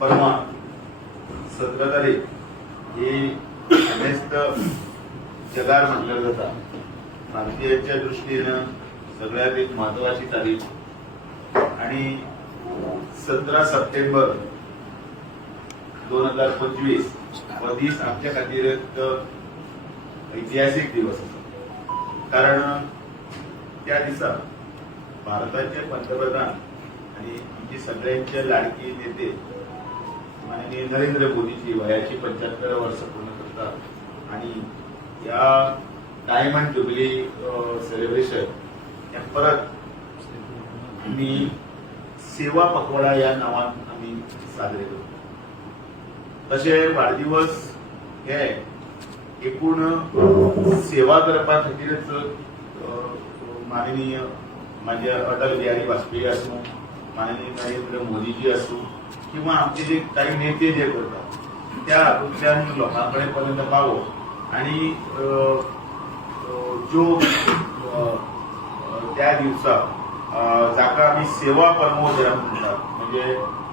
परवा 17 तारीख ही अनेस्त जगार म्हटलं जाता. भारतीयांच्या दृष्टीनं सगळ्यात एक महत्वाची तारीख आणि 17 सप्टेंबर 2025 हो दीस आमच्या खातीर एक ऐतिहासिक दिवस आसा. कारण त्या दिसा भारताचे पंतप्रधान आणि आमची सगळ्यांचे लाडकी नेते माननीय नरेंद्र मोदीजी वयाची 75 वर्ष पूर्ण करतात आणि या डायमंड जुबिली सेलिब्रेशन हे परत आम्ही सेवा पखवाडा या नावान आम्ही साजरे करतो. तसे वाढदिवस हे एकूण सेवा करपा खातीरच माननीय माझे अटल बिहारी वाजपेयी असो, माननीय नरेंद्र मोदीजी असो किंवा आमचे जे काही नेते जे करतात त्या हातूंतल्यान लोकांकडे पर्यंत पावो आणि जो त्या दिवसा जाका आम्ही सेवा परमो जे म्हणतात म्हणजे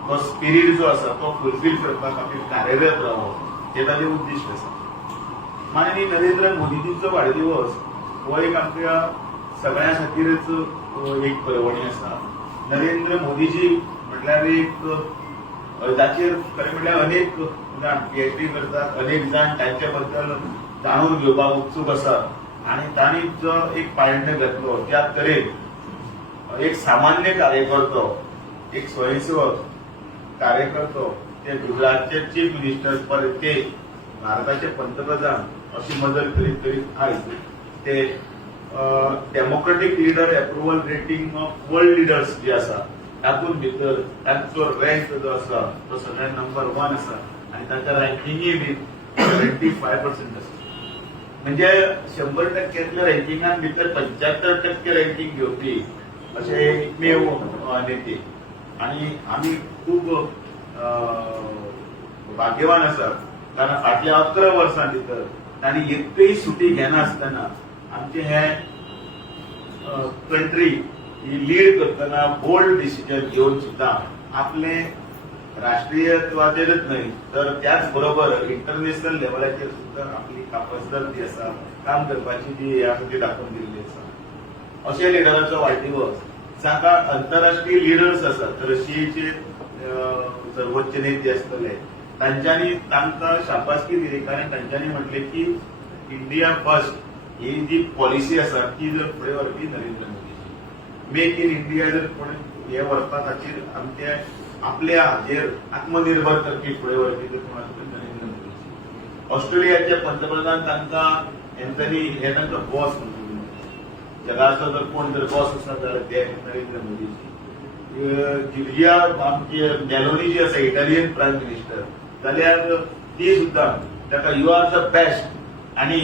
तो स्पिरीट जो आसा तो फुलफिल करपा खातीर कार्यरत रावो हे ताजें उद्दिश्ट आसा. माननीय नरेंद्र मोदीजींचो वाडदिवस हो एक आमच्या सगळ्यां खातीरच एक पर्वणी आसा. नरेंद्र मोदीजी म्हटल्यार एक जाचेर खरें म्हटल्यार अनेक जाण पीएचडी करतात, अनेक जाण तांचे बद्दल जाणून घेवपाक उत्सूक आसात आणि तांणी जो एक पायंडे घातलो त्या तरेन एक सामान्य कार्यकर्तो, एक स्वयंसेवक कार्यकर्तो ते गुजरातचे चीफ मिनिस्टर परत ते भारताचे पंतप्रधान अशी मदत करीत करीत आयज ते democratic leader approval rating of world leaders जे आसा तातूंत भितर तांचो रँक जो आसा तो सगळ्यात नंबर 1 आसा आणि तांच्या रँकिंगय बी 25% आसा. म्हणजे 100%तल्या रँकिंगान भितर 75% रँकिंग घेवपी अशे एकमेव नेते आणि आम्ही खूप भाग्यवान आसा. कारण फाटल्या 11 वर्सां भितर तांणी एकय सुटी घेनासतना आमचे हे कंट्री ही लीड करतना बोल्ड डिसिजन घेवन सुद्धा आपले राष्ट्रीयत्वाचेरच न्हय तर त्याच बरोबर इंटरनॅशनल लेवलाचेर सुद्धा आपली कापासिटी जी आसा काम करपाची जी ह्या खातीर दाखोवन दिल्ली आसा. अशा लिडराचो वाडदिवस जाका आंतरराष्ट्रीय लिडर्स आसात, रशियेचे सर्वोच्च नेते आसतले तांच्यांनी तांकां शाबासकी दिली. कारण तांच्यांनी म्हटले की इंडिया फर्स्ट ही जी पॉलिसी आसा ती जर फुडें व्हरपी Narendra Modiji. Make in India जर कोण हे व्हरपा खातीर आमचे आपल्या हाजेर आत्मनिर्भर करपी फुडें व्हरपी जर कोण आसतले नरेंद्र मोदीजी. ऑस्ट्रेलियाचे पंतप्रधान तांकां एंथनी हे तांकां बॉस म्हणून जगाचो जर कोण जर बॉस आसा जाल्यार ते नरेंद्र मोदीजी. जुलिया आमची मेलोनी जी आसा इटालियन प्रायम मिनिस्टर जाल्यार ती सुद्धा ताका यू आर द बेस्ट आणि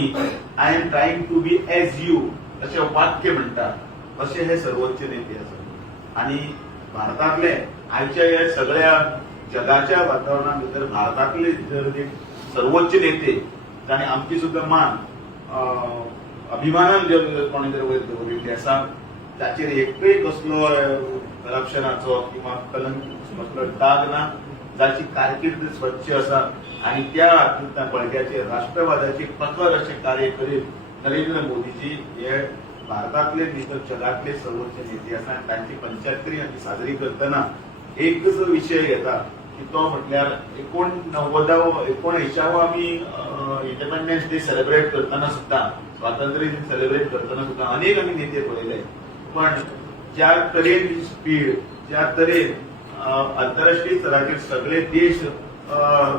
I am trying to be age you असे वाक्य म्हणतात. असे हे सर्वोच्च नेते आसात आणि भारतातले आयच्या या सगळ्या जगाच्या वातावरणा भितर भारतातले जर सर्वोच्च नेते तांणी आमची सुद्धा मान अभिमानान जर कोणी जर वयर दवरिल्ली आसा ताचेर एकय कसलो करप्शनाचो किंवा कलंक कसलो दाग ना, जाची कारकीर्द स्वच्छ आसा आणि त्या हातूंतल्यान बळग्याचे राष्ट्रवादाचे प्रखर असे कार्य करीत नरेंद्र मोदीजी हे भारतातले भितर जगातले सर्वोच्च नेते आसा. तांची 75वी आमी साजरी करतना एकच विशय घेता की तो म्हटल्यार 1980 आमी इंडिपेंडन्स डे सेलिब्रेट करतना सुद्धा स्वातंत्र्य दिन सेलिब्रेट करतना सुद्धा अनेक आमी नेते पळयले. पण ज्या तरेन स्पीड, ज्या तरेन आंतरराष्ट्रीय स्तराचेर सगळे देश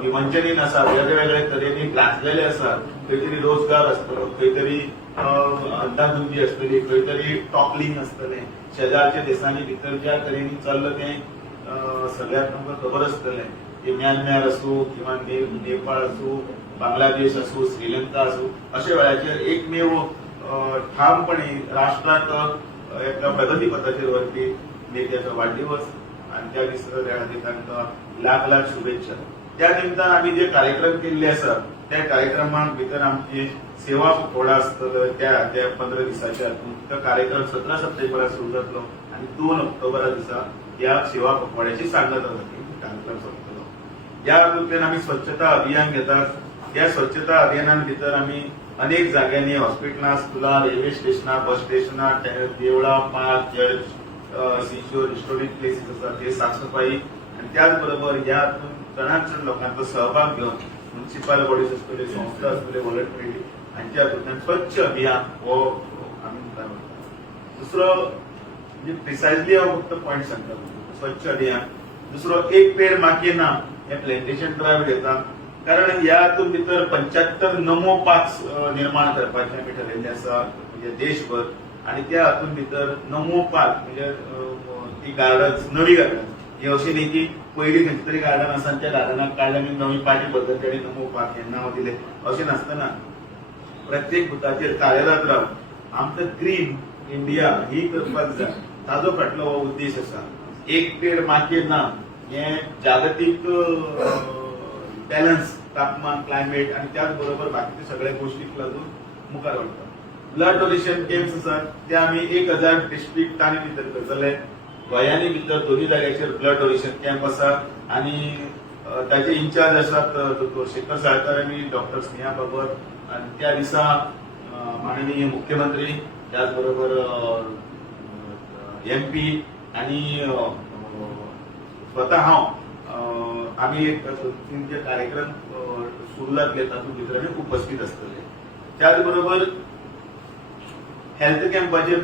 विमंचनीन आसा, वेगवेगळे तरेनी गांथलेले आसा. खंय तरी रोजगार आसतलो, खंय तरी अंधाधुंदी आसतली, खंय तरी टॉपलिंग आसतलें. शेजारच्या देशांनी भितर ज्या तरेनी चल्लां तें सगळ्याक तुमकां खबर आसतलें. की म्यानमार आसूं किंवा नेपाळ आसूं, बांगलादेश आसूं, श्रीलंका आसूं अशा वेळाचेर एकमेव ठामपणी राष्ट्राक एका प्रगती पथाचेर व्हरपी नेत्याचो वाडदिवस आणि त्या दिसा तांकां लाख लाख शुभेच्छा. त्या निमतान आमी जे कार्यक्रम केल्ले आसा त्या कार्यक्रमांक भितर आमची सेवा पखवाडा आसतलो त्या 15 दिसाच्या तो कार्यक्रम 17 सप्टेंबराक सुरू जातलो आणि 2 ऑक्टोबरा दिसा या सेवा पखवाड्याची सांगता जातली. कार्यक्रम सोंपतलो. या हातूंतल्यान आमी स्वच्छता अभियान घेतात. या स्वच्छता अभियानान भितर आमी अनेक जाग्यांनी हॉस्पिटलां, स्कुलां, रेल्वे स्टेशनां, बस स्टेशनां, देवळां, park, church, seashore, historic places आसात ते साफसफाई आणि त्याच बरोबर ह्या हातूंत चडांत चड लोकांचो सहभाग घेवन म्युनिसिपल बॉडीज आसतल्यो, संस्था आसतल्यो, वॉलंटरी हांच्या हातूंतल्यान स्वच्छ अभियान हो आमी मुखार व्हरतात. दुसरो म्हणजे प्रिसायजली हांव फक्त पॉयंट सांगता, स्वच्छ अभियान. दुसरो एक पेड मां के नाम हे प्लॅन्टेशन ड्रायव्ह घेता, कारण ह्या हातूंत भितर 75 नमो पार्क्स निर्माण करपाचें आमी ठरयल्लें आसा म्हणजे देशभर. आणि त्या हातूंत भितर नमो पार्क म्हणजे ती गार्डन्स, नवी गार्डन, हे अशें न्ही की पयलीं खंयचे तरी गार्डन आसा आनी त्या गार्डनाक काडलें आनी नवी पार्टी बदलली आनी नमो पार्क हें नांव दिलें, अशें नासतना प्रत्येक बुथाचेर कार्यरत रावन आमकां ग्रीन इंडिया ही करपाक जाय, ताजो फाटलो हो उद्देश आसा. एक पेड मां के नाम हें जागतीक बॅलन्स, तापमान, क्लायमेट आणि त्याच बरोबर बाकीचे सगळ्या गोष्टीक लागून मुखार व्हरता. ब्लड डोनेशन कॅम्प्स आसात ते आमी 1000 डिस्ट्रिक्टांनी भितर करतले. गोंयांनी भितर दोनूय जाग्याचेर ब्लड डोनेशन कॅम्प आसा आणि ताचे इंचार्ज आसात डॉ. शेखर साळकार आनी डॉ. स्नेहा बाबर. आणि त्या दिसा माननीय मुख्यमंत्री, त्याच बरोबर MP आणि स्वतः हांव आम्ही एक जे कार्यक्रम सुरू जातले तातूंत भितर आमी उपस्थित आसतले. त्याच बरोबर हेल्थ कॅम्पाचे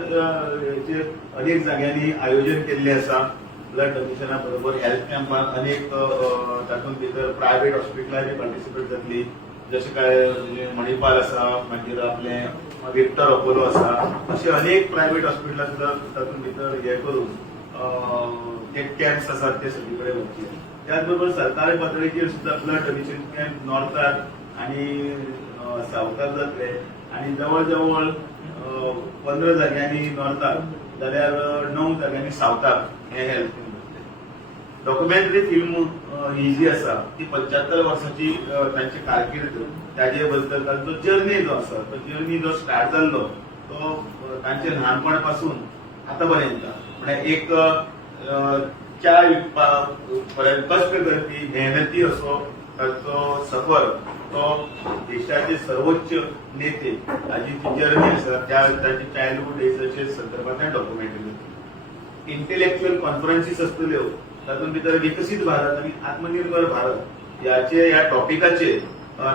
अनेक जाग्यांनी आयोजन केल्ले आसा. ब्लड डोनेशना बरोबर हेल्थ कॅम्पात अनेक तातूंत भितर प्रायव्हेट हॉस्पिटलांनी पार्टिसिपेट जातली, जशें काय मणिपाल आसा, मागीर आपले विक्टर अपोलो आसा, अशे अनेक प्रायव्हेट हॉस्पिटलां सुद्दां तातूंत भितर हे करून ते कॅम्प्स आसात ते सगळे कडेन वचचे. त्याचबरोबर सरकारी पातळीचेर सुद्दां ब्लड डोनेशन कॅम्प नॉर्थाक आणि सावथाक जातले आणि जवळ जवळ 15 जाग्यांनी नॉर्थाक जाल्यार 9 जाग्यांनी सावथाक हे हेल्थ कॅम्प जातले. डॉक्युमेंटरी फिल्म ही जी आसा ती 75 वर्सांची तांची कारकीर्द, ताजे बद्दल तांचो जर्नी जो आसा तो जर्नी जो स्टार्ट जाल्लो तो तांचे ल्हानपणा पासून आतां पर्यंत म्हणजे एक च्या पर्यंत कष्ट करपी मेहनती असो तांचो सफर, तो देशाचे सर्वोच्च नेते हाची जी जर्नी आसा त्या तांची चायल्डहूड एजाचे संदर्भांतल्यान डॉक्युमेंटरी. इंटेलेक्च्युअल कॉन्फरन्सीस आसतल्यो तातूंत भितर विकसीत भारत आणि आत्मनिर्भर भारत ह्या टॉपिकाचेर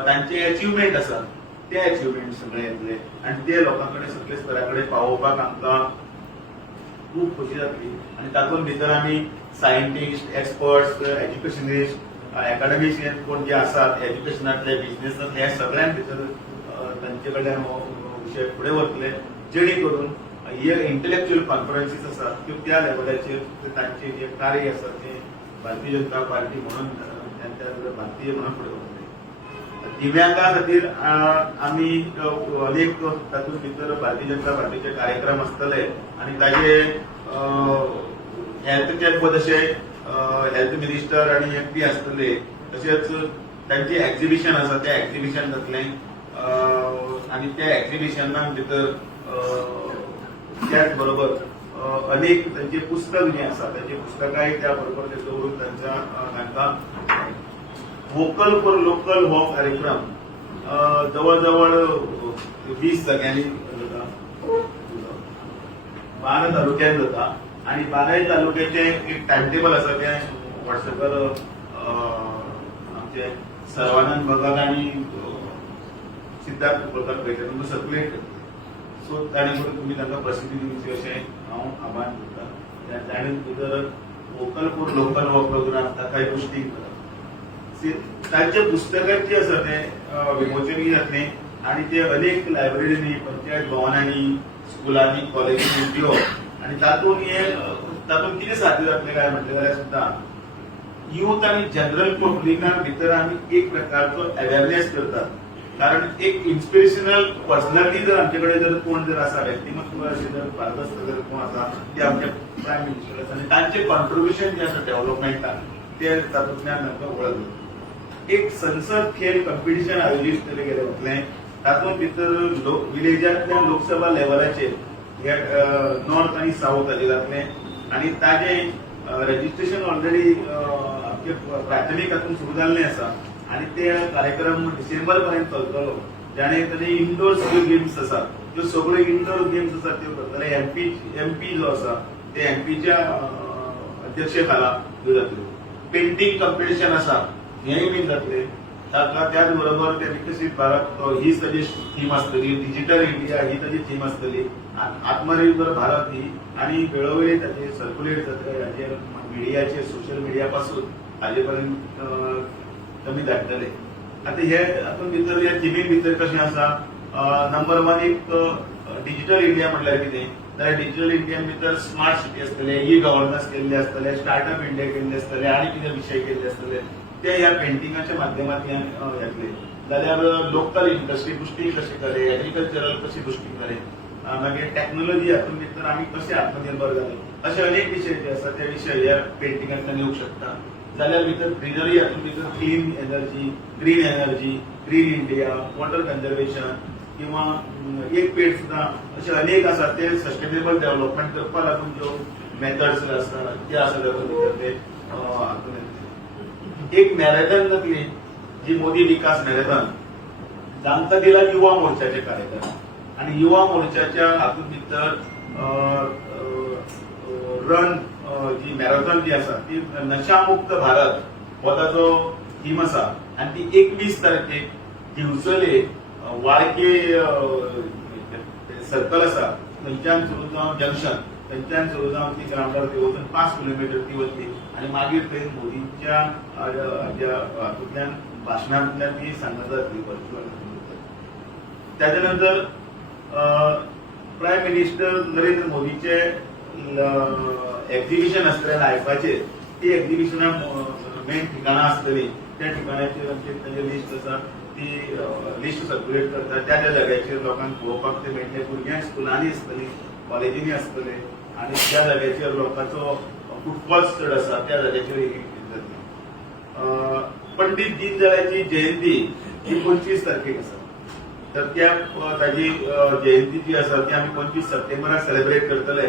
तांचे अचिव्हमेंट आसात, ते अचिव्हमेंट सगळे येतले आणि ते लोकां कडेन सगळे स्तरा कडेन पावोवपाक आमकां खूप खोशी जातली. आणि तातूंत भितर आमी सायंटिस्ट, एक्सपर्ट्स, एज्युकेशनिस्ट, अकॅडमिशियन कोण जे आसात एज्युकेशनांतले, बिझनेसांतले, ह्या सगळ्यां भितर तांचे कडल्यान हो विशय फुडें वतले, जेणे करून हे इंटेलेक्च्युअल कॉन्फरन्सीस आसात त्यो त्या लेवलाचेर तांचे जे कार्य आसा ते भारतीय जनता पार्टी म्हणून भारतीय म्हणून फुडें वतले. दिव्यांगां खातीर आमी अनेक तातूंत भितर भारतीय जनता पार्टीचे कार्यक्रम आसतले आणि ताजे हेल्थ कॅम्प जशे हेल्थ मिनिस्टर आणि MP आसतले, तशेंच तांचे एक्झिबिशन आसा ते एक्झिबिशन जातले आणि त्या एक्झिबिशना भितर त्याच बरोबर अनेक तांचे पुस्तक जे आसा त्याचे पुस्तकाय त्या बरोबर ते दवरून तांकां वोकल फॉर लोकल हो कार्यक्रम जवळ जवळ 20 जाग्यांनी जाता, 12 तालुक्यांत जाता आणि 12 तालुक्याचे एक टाइम टेबल आसा ते व्हॉट्सएपार आमचे सर्वानंद भगत आणि सिद्धार्थ प्रताप पळयता तुमकां सर्क्युलेट करता. सो ताणे करून तुमी तांकां प्रसिद्धी दिवची अशें हांव आवाहन करता. ताणे भितर वोकल फॉर लोकल हो प्रोग्राम ताकाय बुस्टिंग करता. तांचे पुस्तकां जी आसा ते विमोचनूय जातले आणि ते अनेक लायब्ररीनी, पंचायत भवनांनी, स्कुलांनी, कॉलेजींनी दिवप आणि तातूंत कितें साध्य जातलें काय म्हटलें जाल्यार सुद्दां यूथ आणि जनरल पब्लिकां भितर आमी एक प्रकारचो अवेअरनेस करतात. कारण एक इन्स्पिरेशनल पर्सनॅलिटी जर आमचे कडेन जर कोण जर आसा, व्यक्तिमत्व अशें जर भारत जर कोण आसा ते आमचे प्रायम मिनिस्टर आसा आनी तांचे कॉन्ट्रिब्युशन जे आसा डेव्हलपमेंटाक ते तातूंतल्यान आमकां वळख. एक संसद खेळ कॉम्पिटिशन आयोजीत केले गेले वतले. तातूंत भितर विलेजांतल्या लोकसभा लेवलाचेर नॉर्थ आणि साऊथ हाजे जातले आणि ताजे रजिस्ट्रेशन ऑलरेडी प्राथमीक हातून सुरू जाल्लें आसा आनी ते कार्यक्रम डिसेंबर पर्यंत चलतलो, जाणे तरी इंडोर सगळ्यो गेम्स आसा त्यो सगळ्यो इंडोर गेम्स आसा त्यो करतले. एमपी जो आसा ते एमपीच्या अध्यक्षेखाला ह्यो जातल्यो. पेंटिंग कॉम्पिटिशन आसा हेंय बीन जातले. त्याच बरोबर ते विकसीत भारत ही ताजी थीम आसतली, डिजिटल इंडिया ही ताजी थीम आसतली, आत्मनिर्भर भारत ही, आणि वेळोवेळी ताचे सर्क्युलेट जातले हाजेर मिडियाचे सोशल मिडिया पासून हाजे पर्यंत कमी धाडटले. आता हे हातून भितर ह्या थिमीन भितर कशें आसा, नंबर 1 एक डिजिटल इंडिया म्हणल्यार कितें, जाल्यार डिजिटल इंडियान भितर स्मार्ट सिटी आसतले, ई गव्हर्नन्स केल्ले आसतले, स्टार्टअप इंडिया केल्ले आसतले, आनी कितें विशय केल्ले आसतले ते ह्या पेंटिंगाच्या माध्यमांतल्यान येतले. जाल्यार लोकल इंडस्ट्री बुस्टींग कशें करे, एग्रीकल्चरल कशी बुस्टींग करे, मागीर टॅक्नॉलॉजी हातून भितर आमी कशें आत्मनिर्भर जाले, अशे अनेक विशय जे आसा ते विशय ह्या पेंटिंगांतल्यान येवंक शकता. जाल्यार भितर ग्रीनरी हातून भितर clean energy, green India, water conservation किंवा एक पेड सुद्दां अशे अनेक आसा ते सस्टेनेबल डेव्हलपमेंट करपा लागून ज्यो मेथड्स आसता ते आसा भितर ते हातून येतले. एक मॅरेथॉन जातली जी मोदी विकास मॅरेथॉन, जांकां दिला युवा मोर्चाचे कार्यक्रम, आणि युवा मोर्चाच्या हातून भितर रन जी मॅरेथॉन जी आसा ती नशामुक्त भारत हो ताजो थीम आसा, आणि ती 21 तारखेक दिवचले वाळके सर्कल आसा थंयच्यान सुरू जावन जंक्शन थंयच्यान सुरू जावन ती ग्राउंडार ती वचून 5 किलोमीटर ती वतली, आणि मागीर थंय मोदींच्या हातूंतल्यान भाशणांतल्यान ती सांगत जातली व्हर्च्युअल. त्याच्या नंतर प्रायम मिनिस्टर नरेंद्र मोदीचे एक्झिबिशन आसतलें लायफाचेर, ती एक्झिबिशनां मेन ठिकाणां आसतलीं, त्या ठिकाणाचेर आमची ताजी लिस्ट आसा, ती लिस्ट सर्क्युलेट करता. त्या त्या जाग्याचेर लोकांक पळोवपाक ते मेळटले. भुरग्यांक स्कुलांनी आसतली, कॉलेजींनी आसतले, आणि त्या जाग्याचेर लोकांचो फुटफॉल चड आसा त्या जाग्याचेर जातली. पंडित दीनदयाळाची जयंती ही 25 तारखेक आसा, तर त्या ताजी जयंती जी आसा ती आमी 25 सप्टेंबराक सेलिब्रेट करतले,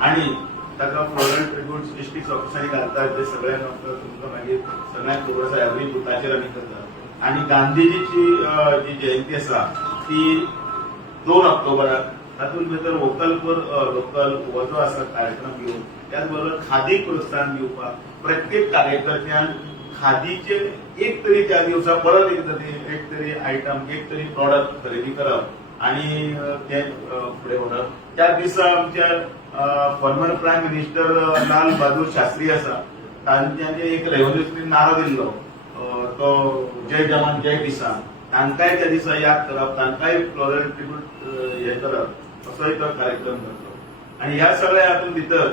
आणि ताका फ्लोरल ट्रिब्यूट्स डिस्ट्रिक्ट ऑफिसांनी घालतात ते सगळ्यांक तुमकां मागीर सगळ्यांक खबर आसा एवरी बुथाचेर आमी करतात. आणि गांधीजीची जी जयंती आसा ती 2 ऑक्टोबराक, तातूंत भितर वोकल फॉर लोकल हो जो आसा कार्यक्रम घेवन, त्याच बरोबर खादीक प्रोत्साहन दिवपाक प्रत्येक कार्यकर्त्यान खादीचे एक तरी त्या दिवसा परत एक तरी आयटम, एक तरी प्रॉडक्ट खरेदी करप आणि ते फुडें व्हरप. त्या दिसा आमच्या farmer prime minister Lal Bahadur Shastri आसा, तांच्यानी एक रेव्होल्युशनरी नारो दिल्लो, तो जय जवान जय किसान, तांकांय त्या दिसा याद करप, तांकांय फ्लोरल ट्रिब्यूट हे करप, असोय तो कार्यक्रम करतो. आणि ह्या सगळ्या हातून भितर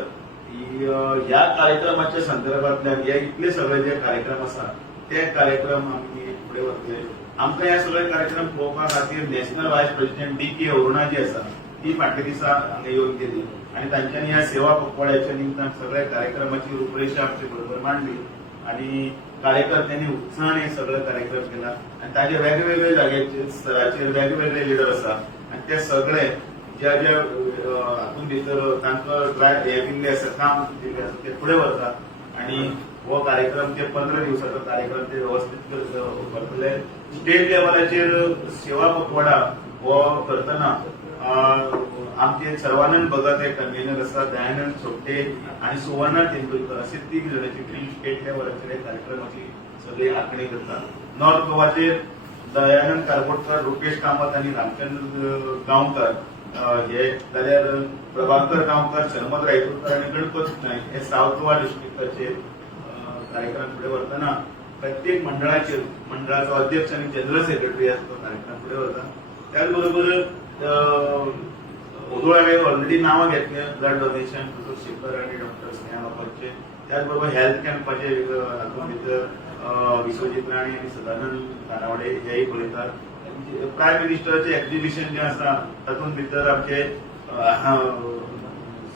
ह्या कार्यक्रमाच्या संदर्भातल्यान हे इतले सगळे जे कार्यक्रम आसा ते कार्यक्रम आमी फुडें व्हरतले. आमकां ह्या सगळे कार्यक्रम पळोवपा खातीर national vice president DK Aruna ji आसा ती फाटल्या दिसा हांगा येवन गेली, आणि तांच्यांनी ह्या सेवा पखवाड्याच्या निमतान सगळ्या कार्यक्रमाची रूपरेषा आमचे बरोबर मांडली, आणि कार्यकर्त्यांनी उत्साहान हे सगळे कार्यक्रम केला. आणि ताजे वेगवेगळे जाग्याचेर स्तराचेर वेगवेगळे लिडर आसा, आणि ते सगळे ज्या ज्या हातून भितर तांकां हे दिल्लें आसा, काम दिल्लें आसा ते फुडें व्हरतात, आणि हो कार्यक्रम ते 15 दिवसाचो कार्यक्रम ते व्यवस्थीत करतले. स्टेट लेवलाचेर सेवा पखवाडा हो करतना आमचे सर्वानंद भगत हे कन्व्हेनर आसा, दयानंद सोपटे आणि सुवर्णा तेंडुलकर असे 3 जणांची टीम स्टेट लेवलाचेर कार्यक्रमाची सगळी आखणी करता. नॉर्थ गोवाचेर दयानंद कारकोटकर, रुपेश कामत आणि रामचंद्र गांवकर हे, जाल्यार प्रभाकर गांवकर, शर्मद रायतूरकर आणि गणपत नायक हे साऊथ गोवा डिस्ट्रिक्टाचे कार्यक्रम फुडें व्हरतना प्रत्येक मंडळाचो अध्यक्ष आणि जनरल सेक्रेटरी तो कार्यक्रम फुडें व्हरता. त्याच बरोबर ओदोळ हांवें ऑलरेडी नांवां घेतल्या, ब्लड डोनेशन, शेखर आणि डॉक्टर स्नेहा लोकांचे. त्याच बरोबर हेल्थ कॅम्पाचे हातूंत भितर विश्वजीत राणे आणि सदानंद कानावडे हेय पळयतात. प्रायम मिनिस्टराचें एक्झिबिशन जें आसा तातूंत भितर आमचे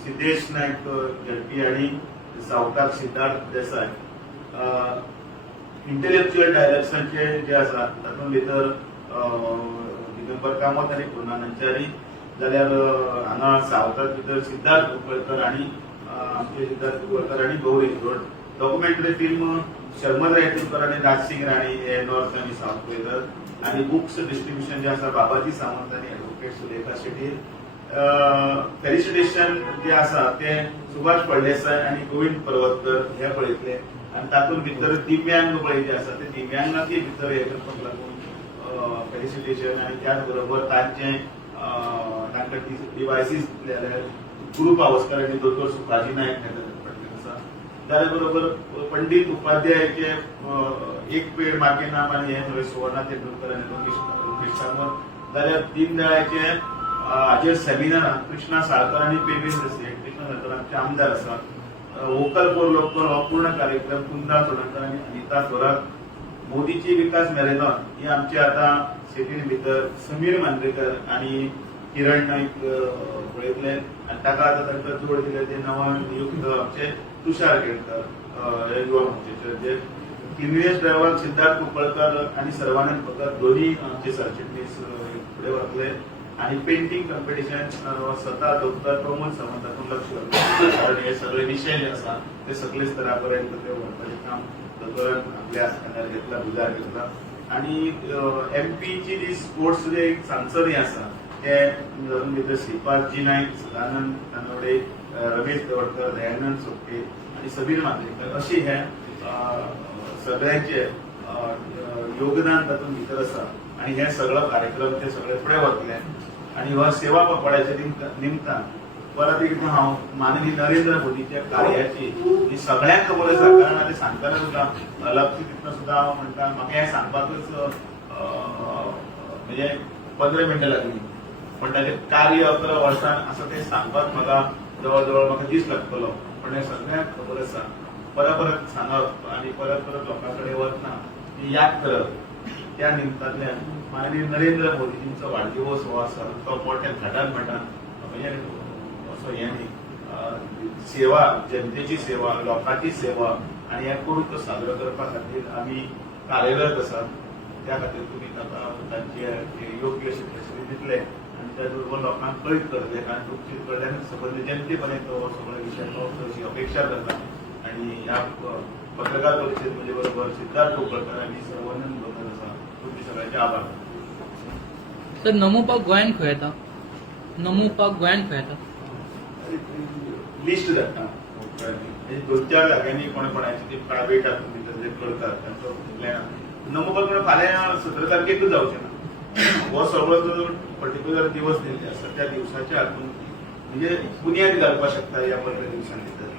सिद्धेश नायक झडपी आणि सावकार सिद्धार्थ देसाय. इंटेलेक्च्युअल डायरेक्शनचे जे आसा तातूंत भितर दिगंबर कामत आणि पूर्णानंचारी, जाल्यार हांगा सावकार भितर सिद्धार्थ कुंकळकर आणि आमचे सिद्धार्थ कुंकळकर आणि गौरी रोड. डॉक्युमेंटरी फिल्म शर्मद रेटूरकर आणि राजसिंग राणे हे नॉर्थ आणि साऊथ पळयतात आणि बुक्स डिस्ट्रीब्युशन जे आसा बाबाजी सावंत आणि ॲडव्होकेट सुलेखा शेट्टी फेलिसिटेशन जे आसा ते सुभाष फळदेसाय आणि गोविंद पर्वतकर हे पळयतले आणि तातूंत भितर दिव्यांग पळय जे आसा ते दिव्यांगांची भितर हे करपाक लागून फेलिसिटेशन आणि त्याच बरोबर तांचे तांकां डिवायसीस गुरू पावसकर आणि दोतोर सुखाजी नायक आसा ताचे बरोबर पंडित उपाध्यायचे एक पेड मागे नाम आणि हे सगळे सुवर्णा तेंडुलकर आणि लोकेश कामत जाल्यार दीनदयाळाचे हाजेर सेमिनार कृष्णा साळकर आणि पेमेंद्र सेठ कृष्णा साळकर आमदार आसात वोकल फॉर लोकल हो पूर्ण कार्यक्रम कुंदा सोडणकर आणि अनिता थोरात मोदीची विकास मॅरेथॉन ही आमची आता सिटीन भितर समीर मांद्रेकर आणि किरण नाईक पळयतले आणि ताका आता तांकां जोड दिले ते नवनियुक्त आमचे तुषार केळकर युवा मोर्चाचे जे किनवेस ड्रायव्हर सिद्धार्थ कुंपळकर आणि सर्वानंद भगत दोन्ही आमचे सरचिटणीस फुडें वतले आणि पेंटिंग कॉम्पिटिशन स्वतः डॉक्टर प्रमोद सावंतातून लक्ष कारण हे सगळे विषय जे आसा ते सगळे स्तरापर्यंत ते व्हरपाचें काम दोतोरान आपल्या हातांत घेतला भुजार घेतला आणि एमपीची जी स्पोर्ट्स जे एक सांसद आसा ते जातून भितर श्रीपादजी नाईक सदानंद कानवडे रमेश तवडकर दयानंद सोपटे आणि सबीर मांद्रेकर अशी हे सगळ्यांचे योगदान तातूंत भितर आसा आणि हे सगळं कार्यक्रम ते सगळे फुडें वतले आणि हो सेवा पखवाड्याच्या निमतान परत एकदां हांव माननीय नरेंद्र मोदीच्या कार्याची ही सगळ्यांक खबर आसा कारण हांवें सांगतना सुद्दां लक्ष दितना सुद्दां हांव म्हणटा म्हाका हें सांगपाकच म्हणजे 15 मिनटां लागली पण ताचें कार्य 11 वर्सां आसा तें सांगपाक म्हाका जवळ जवळ म्हाका दीस लागतलो पण हें सगळ्यांक खबर आसा परत परत सांगप आणि परत परत लोकां कडेन वतना ती याद करप त्या निमतांतल्यान माननीय नरेंद्र मोदीजींचो वाडदिवस हो आसा तो मोठ्या थाटान माटान म्हणजे असो हें न्ही सेवा जनतेची सेवा लोकांची सेवा आणि हें करून तो साजरो करपा खातीर आमी कार्यरत आसात त्या खातीर तुमी ताका तांचे योग्य अशें फेसिलिटी दितले आणि त्या बरोबर लोकांक कळीत करतले कारण तुमचे कडल्यान सबंद जनते पर्यंत हो सगळो विशय पावचो अशी अपेक्षा करता आणि ह्या पत्रकार परिषद म्हणजे बरोबर सिद्धार्थ कोकळकर आणि सर्वानंद भगत आसा तुमचे सगळ्यांचे आभार. तर नमोपाक गोंयान खंय येता नमोपाक गोंयान खंय येता लिस्ट धाडटा म्हणजे 2-4 जाग्यांनी कोणाची ती प्रायव्हेट हातूंत भितर जे करतात तांचो प्लॅन नमोपाक म्हणून फाल्यां 17 तारखेकूच जावचें ना हो सगळो जो पर्टिक्युलर दिवस दिल्ले आसा त्या दिवसाच्या हातून म्हणजे बुन्याद घालपाक शकता ह्या 15 दिवसां भितर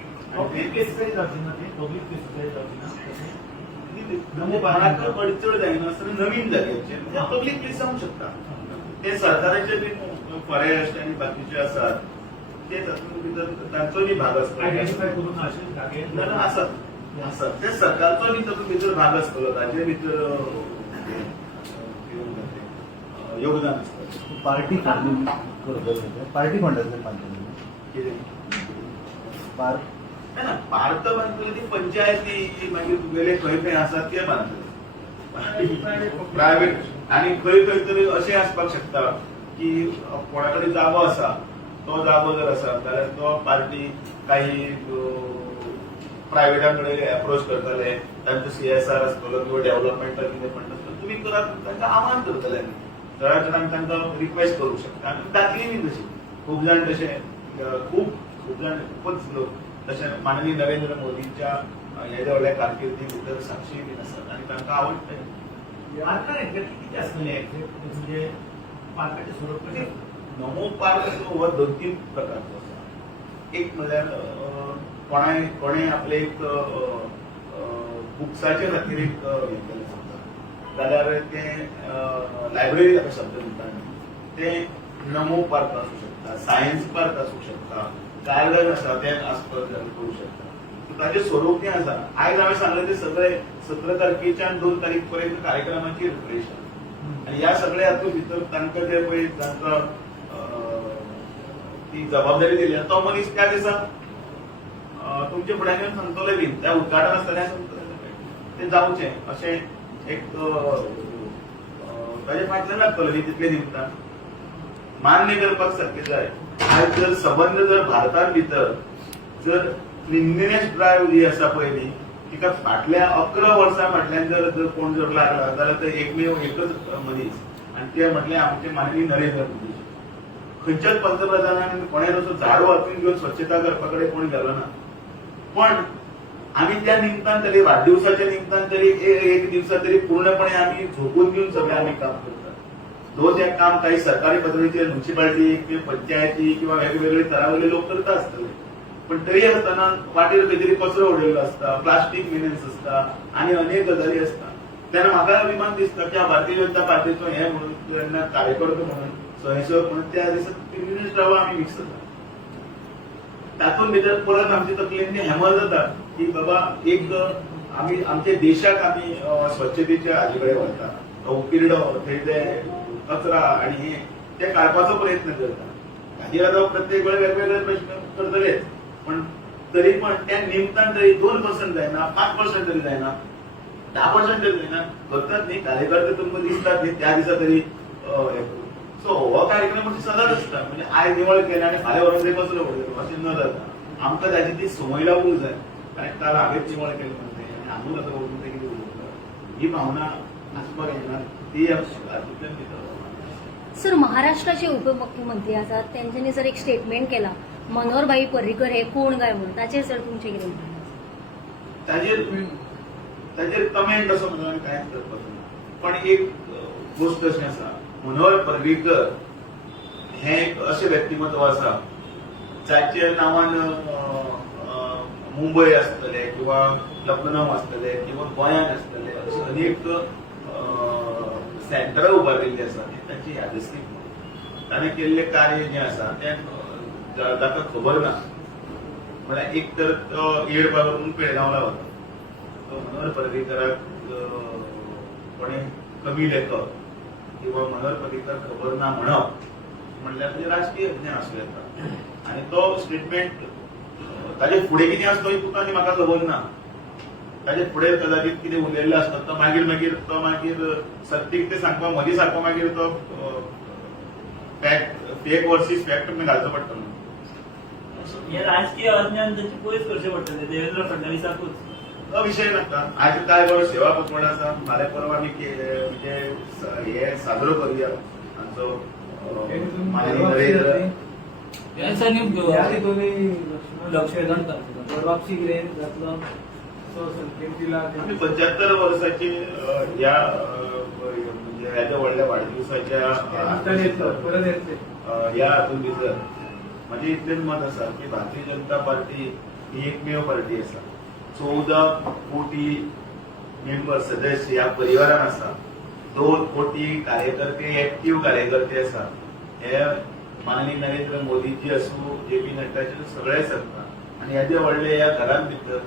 नमोपाक अडचण जायना आसतना नवीन जाग्याचेर पब्लीक प्लेस जावंक शकता ते सरकाराचे बी फॉरेस्ट आणि बाकीचे आसात ते तातूंत भितर तांचोय भाग आसता आसात ते सरकारचो बी तातूंत भितर भाग आसतलो ताचे भितर योगदान आसता पार्टी पार्टी म्हणटा पार्ट बांदतले ती पंचायती मागीर तुगेले खंय खंय आसात ते बांदतले प्रायव्हेट आणि खंय खंय तरी अशें आसपाक शकता की कोणा कडेन जागो आसा तो जागो जर आसा जाल्यार तो पार्टी काही प्रायव्हेटां कडेन अप्रोच करतले तांचो CSR आसतलो किंवा डेव्हलपमेंटल कितें म्हणटा तुमी करात तांकां आव्हान करतले थोड्या जाणांक तांकां रिक्वेस्ट करूंक शकता आनी जातली बी तशी खूब जाण तशे खूब जाण खूपच लोक तशें माननीय नरेंद्र मोदींच्या हे व्हडल्या कारकिर्दी भितर साक्षी बीन आसात आनी तांकां आवडटा किती असलेले म्हणजे पार्काचे स्वरूप नमो पार्क हो 2-3 प्रकारचो आसा एक म्हणल्यार कोणें आपले एक बुक्साचे खातीर एक हें केलें समजा जाल्यार तें लायब्ररी ताका शब्द म्हणटा ते नमो पार्क आसूं शकता सायन्स पार्क आसूं शकता गार्डन आसा तें आसपास करूं शकता ताचें स्वरूप तें आसा आयज हांवें सांगलें ते सगळे 17 तारखेच्यान 2 तारीख पर्यंत कार्यक्रमाची प्रिपरेशन आणि ह्या सगळ्या हातूंत भितर तांकां जे पळय तांकां ती जबाबदारी दिली तो मनीस त्या दिसा तुमचे फुड्यान येवन सांगतले बीन त्या उद्घाटन आसतना सांगतले ते जावचें अशें एक ताचे फाटल्यान लागतलो न्ही तितले निमतान मान्य करपाक सारकें जाय आयज जर संबंद जर भारतान भितर जर क्लिनलीनेस ड्रायव्ह जी आसा पळय न्ही तिका फाटल्या 11 वर्सां फाटल्यान जर कोण जर लागला जाल्यार तो एकमेव एकच मनीस आणि ते म्हटले आमचे माननीय नरेंद्र मोदी. खंयच्याच पंतप्रधानान कोणें असो झाडू हातीन घेवन स्वच्छता करपा कडेन कोणी गेलो ना. पण आम्ही त्या निमतान तरी वाढदिवसाच्या निमतान तरी एक दिवसा तरी पूर्णपणे आम्ही झोपून घेऊन सगळे आम्ही काम करतात. रोज एक काम काही सरकारी पातळीचे म्युन्सिपालिटी किंवा पंचायती किंवा वेगवेगळे थरावले लोक करता असतले. पण तरी आसतना वाटेर खंय तरी कचरो उडयल्लो आसता, प्लास्टीक मिनेन्स आसता आणि अनेक गजाली असता. तेन्ना म्हाका अभिमान दिसता की भारतीय जनता पार्टीचो हे म्हणून तेन्ना कार्यकर्तो म्हणून स्वयंसेवक म्हणून त्या दिसा मिनिस्टर आम्ही मिक्स जाता. तातूंत भितर परत आमची तकलेंनी हेमर जाता की बाबा एक आम्ही आमच्या देशाक आम्ही स्वच्छतेच्या हाजे कडेन व्हरता. उकिरडो थंय ते कचरा आणि हे ते काडपाचो प्रयत्न करता. हाजेर आतां प्रत्येक वेळी वेगवेगळे प्रश्न करतलेच. पण तरी पण त्या निमतान तरी 2% जायना, 5% तरी जायना, 10% तरी जायना करतात न्ही कार्यकर्ते. तुमकां दिसतात न्ही त्या दिसा तरी सो हो कार्यक्रम म्हणजे सदांच असता. म्हणजे आयज निवळ केले आणि फाल्यां व्हरून ते कचरो उडयलो अशें न जाता. आमकां ताची ती संवय लागूंक जाय. कारण काल हांवेच निवळ केले म्हणटे आनी हांगूच आतां वचून ते कितें उलयता ही भावना आसपाक येना. ती हातूंतल्यान भितर सर, महाराष्ट्राचे उपमुख्यमंत्री आसात त्यांच्यानी जर एक स्टेटमेंट केला मनोहरभाई पर्रीकर हे कोण काय म्हणून ताचेर सर तुमचे कितें म्हणणें? ताचेर कमेंट असो म्हणून कांयच करपाचो ना. पण एक गोष्ट अशी आसा, मनोहर पर्रीकर हे एक अशें व्यक्तिमत्व आसा जाच्या नांवान मुंबय आसतले किंवा लखनौ आसतले किंवा गोंयांत आसतले अशे अनेक सेंटरां उबारिल्ली आसा ताची यादस्तीक म्हणून. ताणें केल्लें कार्य जें आसा तें ताका खबर ना. म्हळ्यार एक तर तो येडपाक वरून पेडगांवला वता. तो मनोहर पर्रीकराक कोणें कमी लेखक किंवा मनोहर पर्रीकर खबर ना म्हणप म्हणल्यार तें राजकीय ज्ञान आसूं येता. आनी तो स्टेटमेंट ताचे फुडें कितें आसा तो तुका आनी म्हाका खबर ना. ताचे फुडें कदाचित कितें उलयल्लें आसता तो मागीर सत्य सांगपा मदीं सांगपा मागीर तो फेक वर्सीस फॅक्ट घालचो पडटलो. हे राजकीय अज्ञान त्याची पयस करचे पडटले देवेंद्र फडणवीसाकूच. तो विषय नाका. आज काय बरो सेवा पखवाडा आसा. फाल्यां परवा आमी म्हणजे हे साजरो करुया आमचो माननीय नरेंद्र लक्ष वापसी कितें जातलो आमी 75 वर्साची ह्या म्हणजे ह्याच्या व्हडल्या वाडदिवसाच्या ह्या हातूंत भितर म्हाजें इतलेंच मत आसा की भारतीय जनता पार्टी ही एकमेव पार्टी आसा. 14 कोटी मेंबर सदस्य ह्या परिवारान आसा. 2 कोटी कार्यकर्ते एक्टिव्ह कार्यकर्ते आसा. हे माननीय नरेंद्र मोदीजी असू JP नड्डाचे सगळेच आसता. आनी ह्याचे व्हडले ह्या घरांत भितर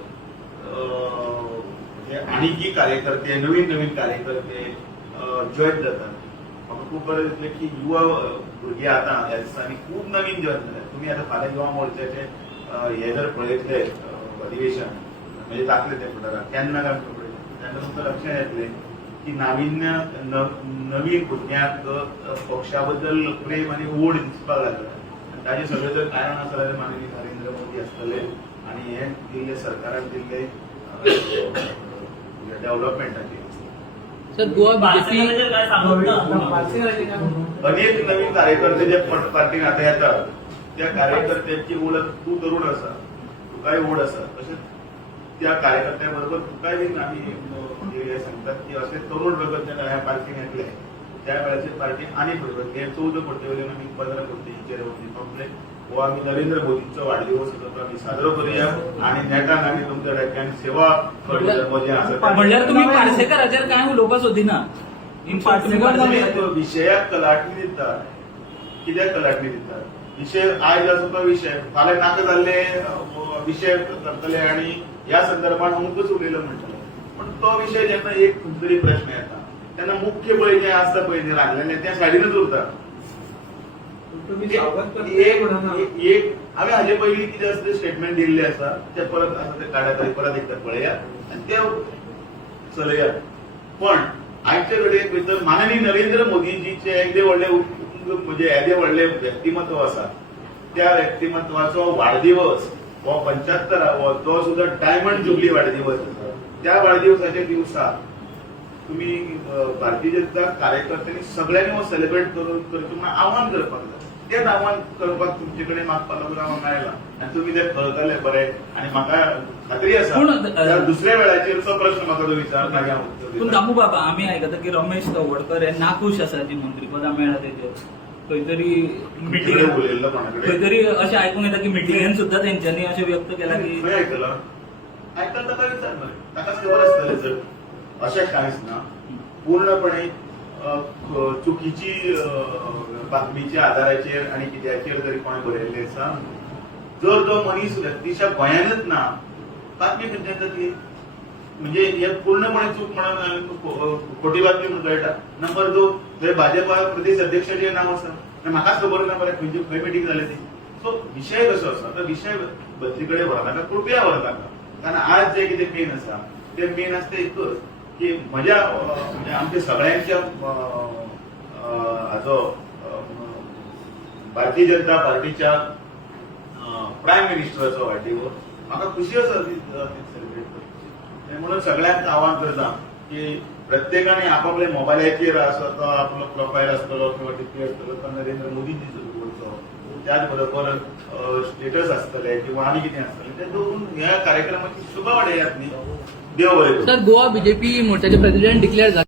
आणखी कार्यकर्ते नवीन कार्यकर्ते जॉईन जातात. म्हाका खूब बरें दिसलें की युवा भुरगे आतां ह्या दिसांनी खूब नवीन जॉईन जाल्यात. तुमी आतां फाल्यां युवा मोर्चाचे हे जर पळयतले अधिवेशन म्हणजे दाखले ते फुडाराक तेन्ना काय पळयतले तेन्ना तुमकां लक्षांत येतलें की नाविन्य नवीन भुरग्यांक पक्षा बद्दल प्रेम आनी ओड दिसपाक लागला. ताजें सगळें जर कारण आसा जाल्यार माननीय नरेंद्र मोदी आसतले आनी हे दिल्ले सरकारान दिल्ले डेव्हलपमेंटाचेर. सर गोवा बीजेपी काय सांगत ना अनेक नवीन कार्यकर्ते जे पार्टीन आता येतात त्या कार्यकर्त्यांची ओळख तू तरुण आसा तुकाय ओढ आसा तशेंच त्या कार्यकर्त्यां बरोबर तुकाय बीन आमी हे सांगतात की असे तरुण लोक जेन्ना ह्या पार्टीन येतले त्या वेळाचेर पार्टीन आनी प्रगती. हे 14 कोटी वयल्यान आमी 15 कोटीचेर पावतले. हो आमी नरेंद्र मोदींचो वाडदिवस तो आमी साजरो करुया आनी नेटान आमी तुमच्या डोक्यान सेवा म्हणजे आसा म्हणल्यार तुमी पार्सेकराचेर कांय उलोवपाक सोदिना. विशयाक कलाटणी दितात. कित्याक कलाटणी दितात? विषय आयज आसा तो विषय फाल्यां नाका जाल्ले विषय करतले आनी ह्या संदर्भात अमुकूच उलयलो म्हणटले. पण तो विषय जेन्ना एक तरी प्रश्न येता तेन्ना मुख्य पळय जें आसता पळय जें लागलेलें त्या सायडीनच उरता. एक हांवें हाजे पयलीं कितें आसा तें स्टेटमेंट दिल्लें आसा तें परत आसा तें काडात आनी परत एकदां पळयात आनी तें चलयात. पण आयचे कडेन भितर माननीय नरेंद्र मोदीजीचे एक व्हडले म्हणजे येदे व्हडले व्यक्तिमत्व आसा. त्या व्यक्तिमत्वाचो वाडदिवस हो 75 तो सुद्धा डायमंड जुबली वाडदिवस आसा. त्या वाढदिवसाच्या दिवसा तुम्ही भारतीय जनता कार्यकर्त्यांनी सगळ्यांनी सेलिब्रेट करचे म्हणून आव्हान करपाक जाय. तेच आव्हान करपाक तुमचे कडेन म्हाका पालकराव मेळ्ळा आनी तुमी ते कळटले बरें. आनी म्हाका खात्री आसा पूण, त्या दुसऱ्या वेळाचेरचो प्रश्न म्हाका जो विचारता हांव उत्तर पूण दितां. दामू बाबा आम्ही ऐकता की रमेश तवडकर हे नाखुश आसा जी मंत्रीपदां मेळ्ळा तेजेर खंय तरी तुमचे मिटिंग कडेन उलयल्लो कोणा कडेन? खंय तरी अशें आयकूंक येता की मिटिंगेन सुद्धा तेंच्यांनी अशें व्यक्त केला की खंय आयकलां? आयकलां ताका विचार मरे, ताका खबर आसतलें. जर अशें कांयच ना, पूर्णपणे चुकीची बातमीच्या आधाराचेर आनी कित्याचेर जरी कोणें बरयल्लें आसा. जर तो मनीस व्यक्तिशा गोंयांतच ना, बातमी खंयच्यान जातली? म्हणजे हे पूर्णपणे चूक म्हणून खोटी बातमी म्हणून कळटा. नंबर 2, थंय भाजपा प्रदेश अध्यक्षाचें नांव आसा आनी म्हाकाच खबर ना बरें खंय मिटींग जाली ती. सो विशय कसो आसा तो विशय बदली कडेन व्हरनाका, कृपया व्हरनाका. कारण आज जे कितें मेन आसा ते मेन आसा ते एकच की म्हज्या म्हणजे आमच्या सगळ्यांच्या हाचो भारतीय जनता पार्टीच्या प्रायम मिनिस्टराचो वाडदिवस म्हाका खुशी आसा सेलिब्रेट करपाची. म्हणून सगळ्यांक आवाहन करता की प्रत्येकाने आपापल्या मोबायलाचेर आसा तो आपलो प्रोफायल आसतलो किंवा डीपी आसतलो तो नरेंद्र मोदींचो दवरचो. त्याच बरोबर स्टेटस आसतले किंवा आनी कितें आसतलें तें दवरून ह्या कार्यक्रमाची शुभ वाडयात न्ही. देव बरें करूं. सर गोवा बीजेपी मोर्चाचे प्रेसिडेंट डिक्लेअर झाले.